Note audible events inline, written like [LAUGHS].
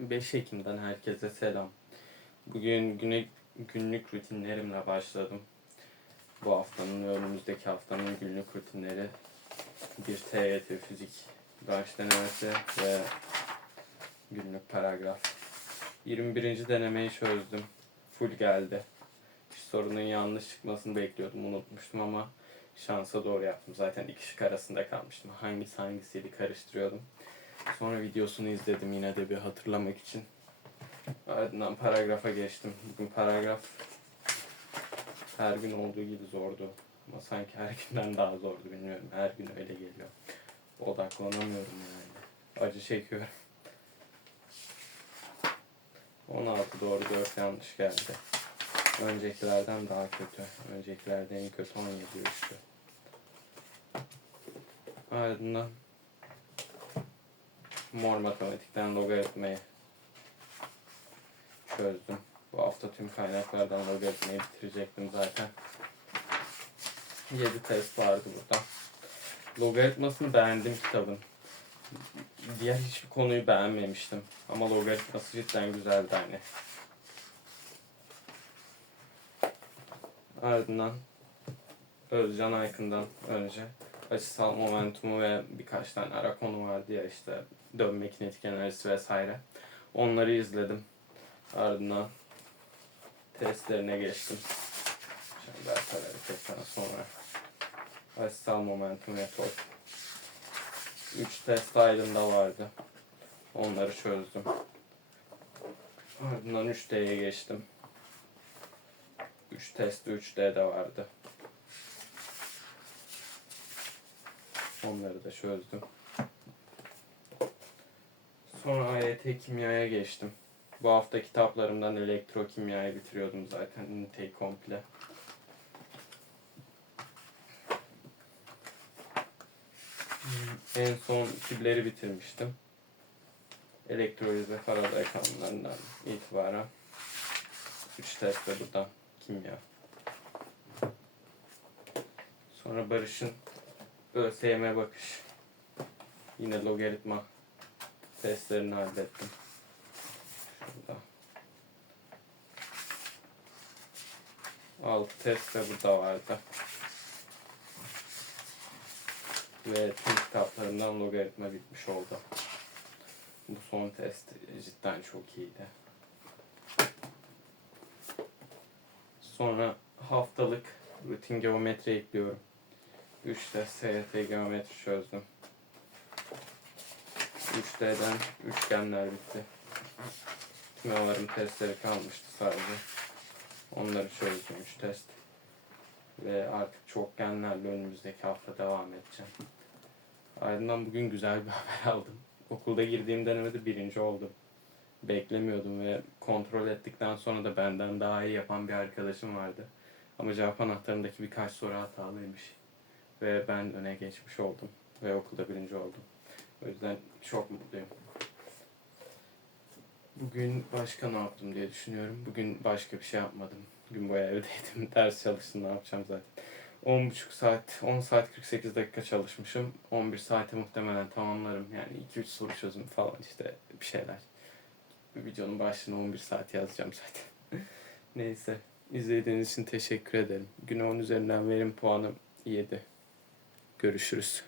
5 Ekim'den herkese selam. Bugün güne, günlük rutinlerimle başladım. Bu haftanın önümüzdeki haftanın günlük rutinleri bir TYT fizik ders denemesi ve günlük paragraf. 21. denemeyi çözdüm. Full geldi. Bir sorunun yanlış çıkmasını bekliyordum. Unutmuştum ama şansa doğru yaptım. Zaten iki şık arasında kalmıştım. Hangisi hangisiydi karıştırıyordum. Sonra videosunu izledim yine de bir hatırlamak için. Ardından paragrafa geçtim. Bugün paragraf her gün olduğu gibi zordu. Ama sanki her günden daha zordu bilmiyorum. Her gün öyle geliyor. Odaklanamıyorum yani. Acı çekiyorum. 16 doğru 4 yanlış geldi. Öncekilerden daha kötü. Öncekilerde en kötü 17 üçtü. Ardından mor matematikten logaritmayı çözdüm. Bu hafta tüm kaynaklardan logaritmayı bitirecektim zaten. 7 test vardı burada. Logaritmasını beğendim kitabın. Diğer hiçbir konuyu beğenmemiştim. Ama logaritması cidden güzeldi hani. Ardından Özcan Aykın'dan önce açısal momentumu ve birkaç tane ara konu vardı ya işte dönme kinetik enerjisi vesaire. Onları izledim. Ardından testlerine geçtim. Şimdi dersler hareketten sonra açısal momentum ve tork. 3 test ayrımda vardı. Onları çözdüm. Ardından 3D'ye geçtim. 3 testi 3D'de vardı. Onları da çözdüm. Sonra AYT kimyaya geçtim. Bu hafta kitaplarımdan elektrokimyayı bitiriyordum zaten üniteyi komple. Hmm, En son kibleri bitirmiştim. Elektroliz ve Faraday kanunlarından itibaren 3 test de buradan kimya. Sonra Barış'ın ÖSYM bakış. Yine logaritma testlerini hallettim. Şurada. 6 test de burada vardı. Ve tüm kitaplarımdan logaritma bitmiş oldu. Bu son test cidden çok iyiydi. Sonra haftalık rutin geometri ekliyorum. 3 test SYT geometri çözdüm. 3D'den üçgenler bitti. Tümevarım testleri kalmıştı sadece. Onları çözdüm 3 test. Ve artık çokgenlerle önümüzdeki hafta devam edeceğim. Ardından bugün güzel bir [LAUGHS] haber aldım. Okulda girdiğim denemede birinci oldum. Beklemiyordum ve kontrol ettikten sonra da benden daha iyi yapan bir arkadaşım vardı. Ama cevap anahtarındaki birkaç soru hatalıymış. Ve ben öne geçmiş oldum. Ve okulda birinci oldum. O yüzden çok mutluyum. Bugün başka ne yaptım diye düşünüyorum. Bugün başka bir şey yapmadım. Gün boyu evdeydim. [LAUGHS] Ders çalıştım ne yapacağım zaten. 10,5 saat, 10 saat 48 dakika çalışmışım. 11 saate muhtemelen tamamlarım. Yani 2-3 soru çözüm falan işte bir şeyler. Videonun başlığına 11 saat yazacağım zaten. [LAUGHS] Neyse. İzlediğiniz için teşekkür ederim. Güne 10 üzerinden verim puanım 7. Görüşürüz.